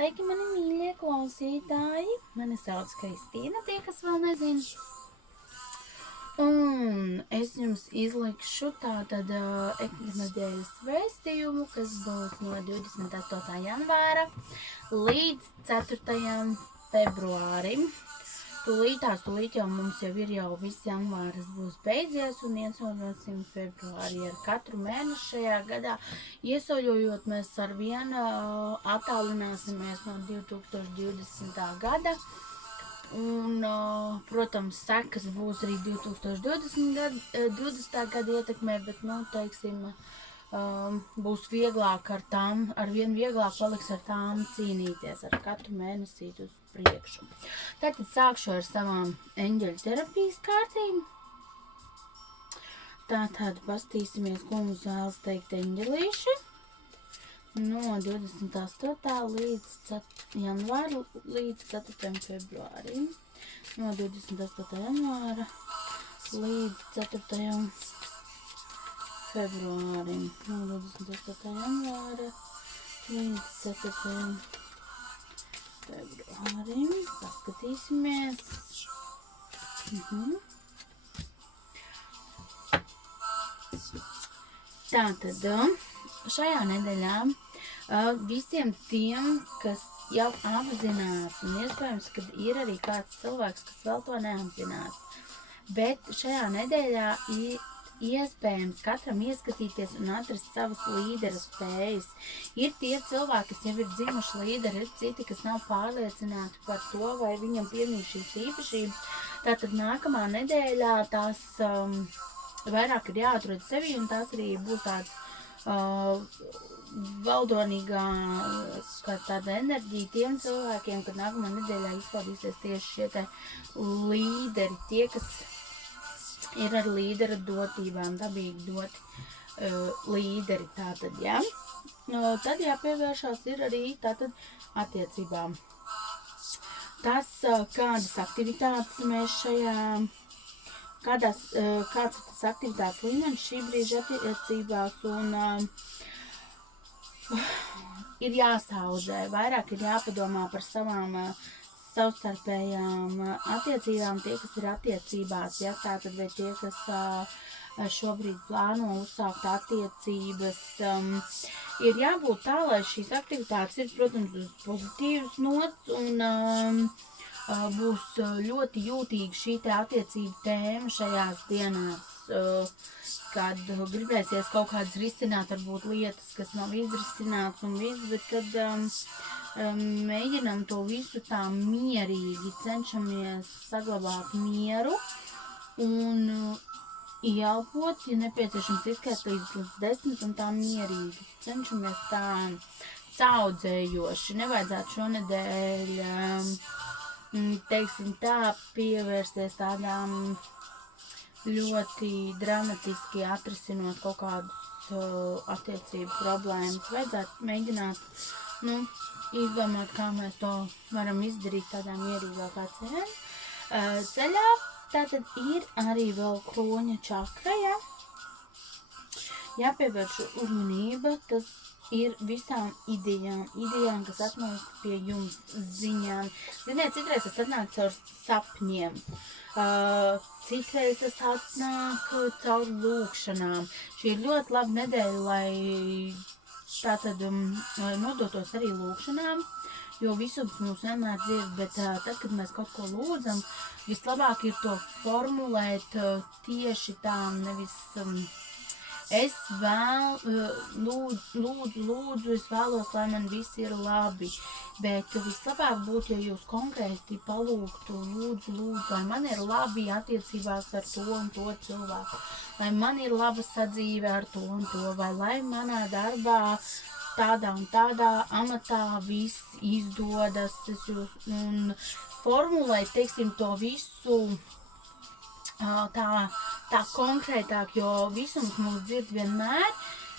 Sveiki, mani mīļie klausītāji! Mani sauc Kristīna, tie, kas vēl nezina. Un es jums izlikšu tātad iknedēļas vēstījumu, kas būs no 28. janvāra līdz 4. februārim. Tūlīt jau mums jau ir viss janvāris būs beidzies un iesoļosim februāri ar katru mēnešu šajā gadā. Iesoļojot mēs ar vienu attālināsimies no 2020. gada. Un, protams, sekas būs arī 2020. gada ietekmē, bet, teiksim, būs vieglāk ar vien vieglāk paliks ar tām cīnīties ar katru mēnesīti uz priekšu. Tātad sākšu ar savām eņģeļu terapijas kārtīm. Tātad pastīsimies, ko mums vēlas teikt eņģelīši. No 28. janvāra līdz 4. februārim. No 28. janvāra līdz 4. februārim. No 28. janvāra līdz 4. februārim. Paskatīsimies. Tātad šajā nedēļā visiem tiem, kas jau apzinās, un iespējams, ka ir arī kāds cilvēks, kas vēl to neapzinās, bet šajā nedēļā ir iespējams katram ieskatīties un atrast savas līdera spējas. Ir tie cilvēki, kas jau ir dzimuši līderi, ir citi, kas nav pārliecināti par to, vai viņam piemīt šīs īpašības. Tātad nākamā nedēļā tās vairāk ir jāatrod sevi, un tās arī būs tāds valdonīgā kā tāda enerģija tiem cilvēkiem, kad nākamā nedēļā izpaudīsies tieši šie te līderi, tie, kas ir ar līdera dotībām, dabīgi doti līderi, tātad, ja. Tad jāpievēršās ir arī tātad attiecībām. Tas, kādas aktivitātes mēs šajā kāds ir tas aktivitātes līmenis šī brīža attiecībās un ir jāsaudzē, vairāk ir jāpadomā par savām savstarpējām attiecībām, tie, kas ir attiecībās, ja tātad vai tie, kas šobrīd plāno uzsākt attiecības, ir jābūt tā, lai šīs aktivitātes ir, protams, uz pozitīvas nots un būs ļoti jūtīga šī te attiecība tēma šajās dienās, kad gribēsies kaut kādas risināt, varbūt lietas, kas nav izrisināts un viss, bet kad mēģinam to visu tā mierīgi, cenšamies saglabāt mieru un ieelpot, ja nepieciešams izskait līdz 10 un tā mierīgi. Cenšamies tā saudzējoši, nevajadzētu šonedēļ teiksim tā, pievērsties tādām ļoti dramatiski atrisinot kaut kādus attiecību problēmas. Vajadzētu mēģināt, izdomāt, kā mēs to varam izdarīt tādā mierīgākā ceļā. Tātad ir arī vēl kroņa čakra, ja? Jāpievērš uzmanība, tas ir visām idejām, kas atnāk pie jums ziņām. Ziniet, citreiz tas atnāk caur sapņiem, citreiz tas atnāk caur lūkšanām. Šī ir ļoti laba nedēļa, lai tātad nodotos arī lūkšanām, jo visums mūs vienmēr dzird, bet tad, kad mēs kaut ko lūdzam, vislabāk ir to formulēt tieši tā, nevis es lūdzu, es vēlos, lai man viss ir labi, bet vislabāk būtu, ja jūs konkrēti palūgtu, lūdzu, lai man ir labi attiecībās ar to un to cilvēku, lai man ir laba sadzīve ar to un to, vai lai manā darbā tādā un tādā amatā viss izdodas, un formulēt, teiksim, to visu tā konkrētāk, jo visums mūs dzird vienmēr,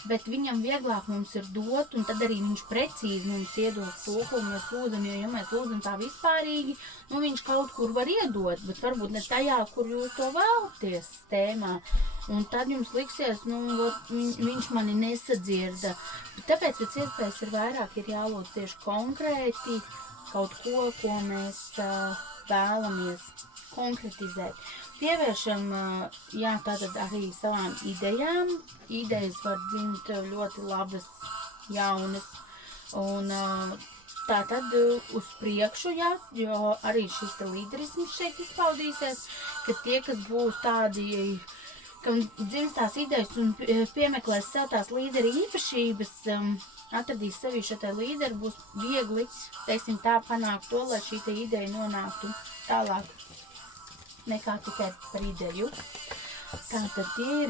bet viņam vieglāk mums ir dot, un tad arī viņš precīzi mums iedos to, ko mēs lūdzam, jo, ja mēs lūdzam tā vispārīgi, nu viņš kaut kur var iedot, bet varbūt ne tajā, kur jūs to vēlaties tēmā. Un tad jums liksies, nu, viņš mani nesadzirda. Tāpēc pēc iespējas ir vairāk jālūdz tieši konkrēti kaut ko, ko mēs vēlamies konkretizēt. Pievēršam, jā, tātad arī savām idejām. Idejas var dzimt ļoti labas, jaunas. Un tātad uz priekšu, jā, jo arī šis līderisms šeit izpaudīsies, ka tie, kas būs tādi, kam dzims tās idejas un piemeklēs sev tās līderi īpašības, atradīs sevi šo te līderi, būs viegli, teiksim tā, panākt to, lai šī te ideja nonāktu tālāk nekā tikai par ideju. Tātad tie ir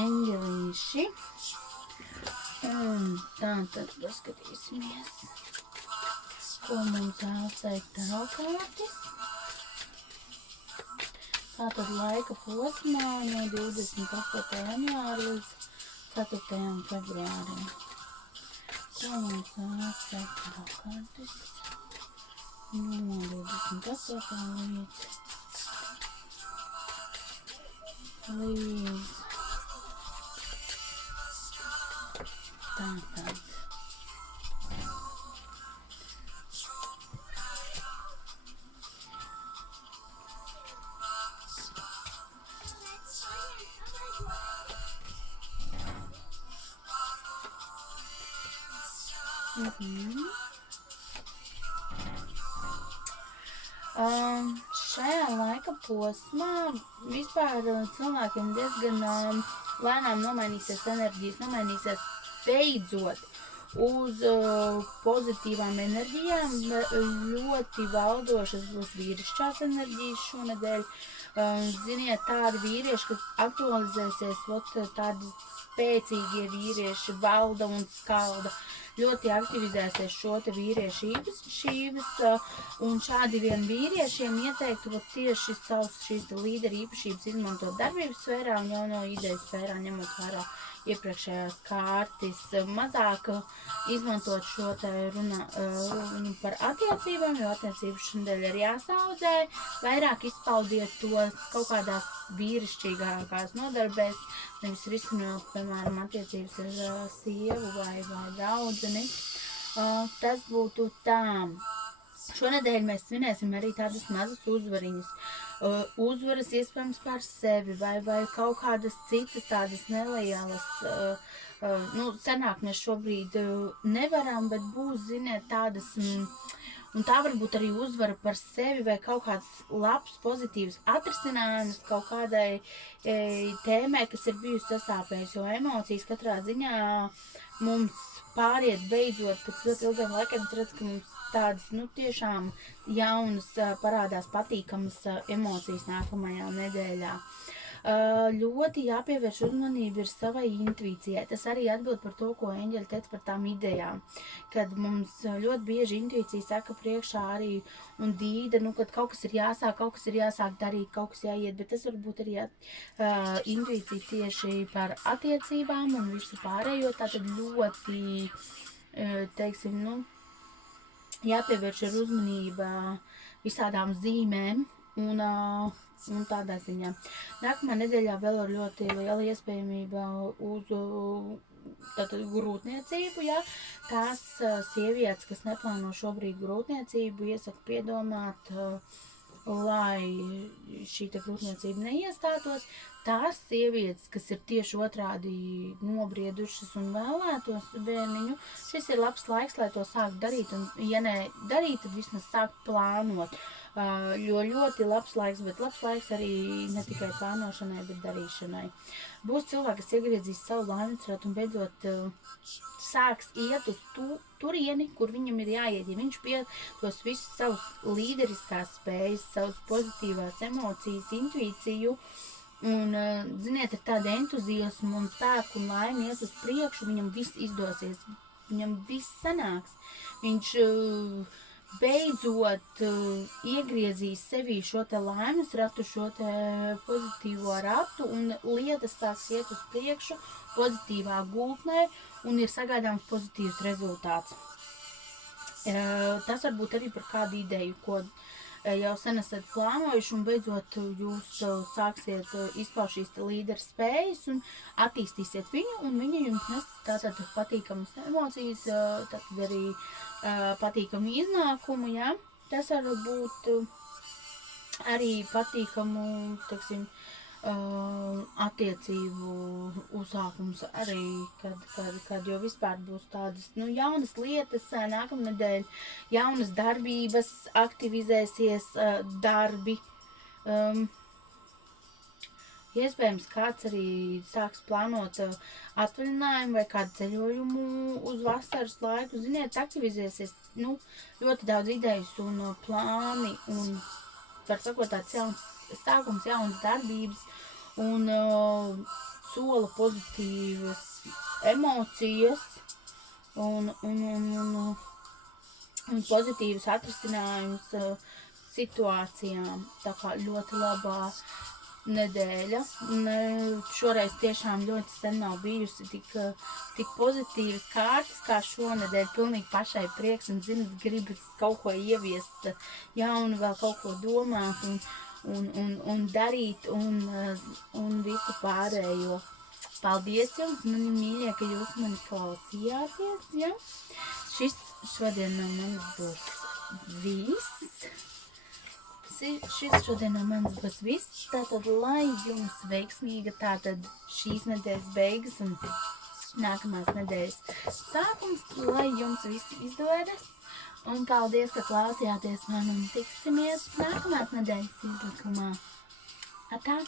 eņģelīši. Un tātad paskatīsimies, ko mums vēlas teikt tarokārtis. Tātad laika posmā no 28. janvāra līdz 4. februārim. Ko mums vēlas teikt tarokārtis? No 28. līdz tātad. Šajā laika posmā vispār cilvēkiem diezgan lēnām nomainīsies enerģijas, nomainīsies beidzot uz pozitīvām enerģijām. Ļoti valdošas būs vīrišķās enerģijas šonedēļ. Ziniet, tādi vīrieši, kas aktualizēsies, tādi spēcīgie vīrieši valda un skalda. Ļoti aktivizēsies šo te vīriešu īpašības, un šādi vien vīriešiem ieteiktu tieši savus šīs līderi īpašības izmantot darbības sfērā un jauno ideju sfērā, ņemot vērā iepriekšējās kārtis, mazāk izmantot šo te runu par attiecībām, jo attiecības šodien ir jāsaudzē, vairāk izpaudiet to kaut kādās vīrišķīgākās nodarbēs, nevis risinot, piemēram, attiecības ar sievu vai draudzeni. Tas būtu tā. Šonedēļ mēs svinēsim arī tādas mazas uzvariņas. Uzvaras iespējams par sevi vai kaut kādas citas tādas nelielas. Senāk mēs šobrīd nevaram, bet būs, ziniet, tādas, un tā varbūt arī uzvara par sevi vai kaut kāds labs, pozitīvs atrisinājums kaut kādai tēmai, kas ir bijusi sasāpējusi, jo emocijas katrā ziņā mums pāriet beidzot, pēc ļoti ilgiem laikiem es redzu, ka mums tādas, tiešām jaunas parādās patīkamas emocijas nākamajā nedēļā. Ļoti jāpievērš uzmanība ir savai intuīcijai. Tas arī atbild par to, ko eņģeļi teica par tām idejām. Kad mums ļoti bieži intuīcija saka priekšā arī un dīda, kad kaut kas ir jāsāk darīt, kaut kas jāiet, bet tas varbūt arī intuīcija tieši par attiecībām un visu pārējo. Tātad ļoti, teiksim, jāpievērš ar uzmanība visādām zīmēm un tādā ziņā. Nākamā nedēļā vēl ir ļoti liela iespējamība uz grūtniecību, ja? Tās sievietes, kas neplāno šobrīd grūtniecību, iesaku piedomāt, lai šī grūtniecība neiestātos. Tās sievietes, kas ir tieši otrādi nobriedušas un vēlētos bērniņu, šis ir labs laiks, lai to sākt darīt, un ja ne darīt, tad vismaz sākt plānot. Jo ļoti labs laiks, bet labs laiks arī ne tikai plānošanai, bet darīšanai. Būs cilvēki, kas iegriezīs savu laimesratu un beidzot sāks iet uz turieni, kur viņam ir jāiet. Ja viņš pietos visus savus līderiskās spējas, savus pozitīvās emocijas, intuīciju, un, ziniet, ar tādu entuziasmu un spēku un laimi iet uz priekšu, viņam viss izdosies, viņam viss sanāks. beidzot iegriezīs sevī šo te laimes ratu, šo te pozitīvo ratu, un lietas sāks iet uz priekšu pozitīvā gultnē, un ir sagaidāms pozitīvs rezultāts. Tas varbūt arī par kādu ideju, ko jau sen esat plānojuši, un beidzot jūs sāksiet izpaust šīs līderu spējas un attīstīsiet viņu, un viņa jums nes tātad patīkamas emocijas, tātad arī patīkamu iznākumu, jā. Tas var būt arī patīkamu, teiksim, attiecību uzsākums arī, kad jau vispār būs tādas, jaunas lietas, nākamnedēļ jaunas darbības, aktivizēsies darbi. Iespējams, kāds arī sāks plānot atvaļinājumu vai kādu ceļojumu uz vasaras laiku. Ziniet, aktivizēsies, ļoti daudz idejas un plāni un, var sakot, tāds jauns sākums, jaunas darbības un sola pozitīvas emocijas un pozitīvas atrisinājumus situācijām. Tā kā ļoti labā nedēļa. Šoreiz tiešām ļoti sen nav bijusi tik pozitīvas kārtas kā šonedēļ. Pilnīgi pašai prieks un, zinat, gribas kaut ko ieviest jaunu, vēl kaut ko domāt un darīt un visu pārējo. Paldies jums, mani mīļie, ka jūs mani klausījāties, ja? Šis šodien no manis būs viss. Šis šodien no manis būs viss. Tātad, lai jums veiksmīga tātad šīs nedēļas beigas un nākamās nedēļas sākums, lai jums visi izdodas. Un paldies, ka klausījāties man un tiksimies nākamās nedēļas izlikumā. Atā!